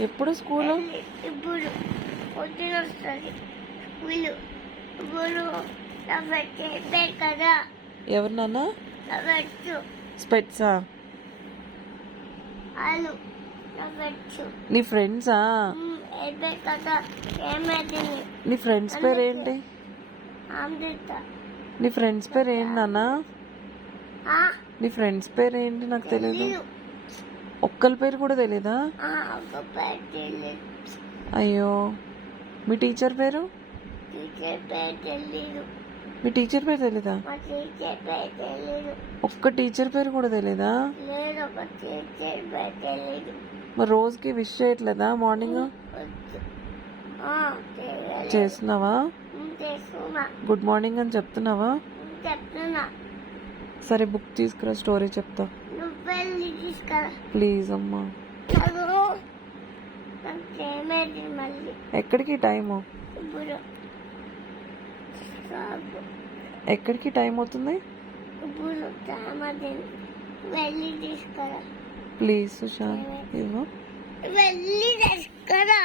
ఎప్పుడు స్కూలు? ఇప్పుడు పొద్దున వస్తుంది స్కూలు. ఇప్పుడు చెప్పారు కదా. ఎవరు నాన్న? చెప్పచ్చు స్పెట్సా? వాళ్ళు చెప్పచ్చు. నీ ఫ్రెండ్సా? చెప్పారు కదా. ఏమైంది? నీ ఫ్రెండ్స్ పేరు ఏంటి? అమృత. నీ ఫ్రెండ్స్ పేరు ఏంటి నాన్న? నీ ఫ్రెండ్స్ పేరు ఏంటి? నాకు తెలియదు. ఒక్కరి పేరు కూడా తెలీదా? ఒక పేరు తెలియదు. అయ్యో, మీ టీచర్ పేరు? టీచర్ పేరు తెలీదు. మీ టీచర్ పేరు తెలీదా? మా టీచర్ పేరు తెలీదు. ఒక్క టీచర్ పేరు కూడా తెలీదా? లేదు, ఒక టీచర్ పేరు తెలీదు. మరి రోజుకి విష్ చేయట్లేదా మార్నింగ్? చేస్తున్నావా? చేస్తున్నా. గుడ్ మార్నింగ్ అని చెప్తున్నావా? చెప్తున్నా. సరే, బుక్ తీసుకురా, స్టోరీ చెప్తా. నువ్వు వెళ్ళి తీసుకురా ప్లీజ్ అమ్మా. చదువు. నాకు ఏమైంది మళ్ళీ? ఎక్కడికి టైము? ఇప్పుడు ఎక్కడికి టైం అవుతుంది? ఇప్పుడు సామర్థ్యం వెళ్ళి తీసుకురా. ప్లీజ్ సుశాంత్, ఇవ్వు. వెళ్ళి తీసుకురా.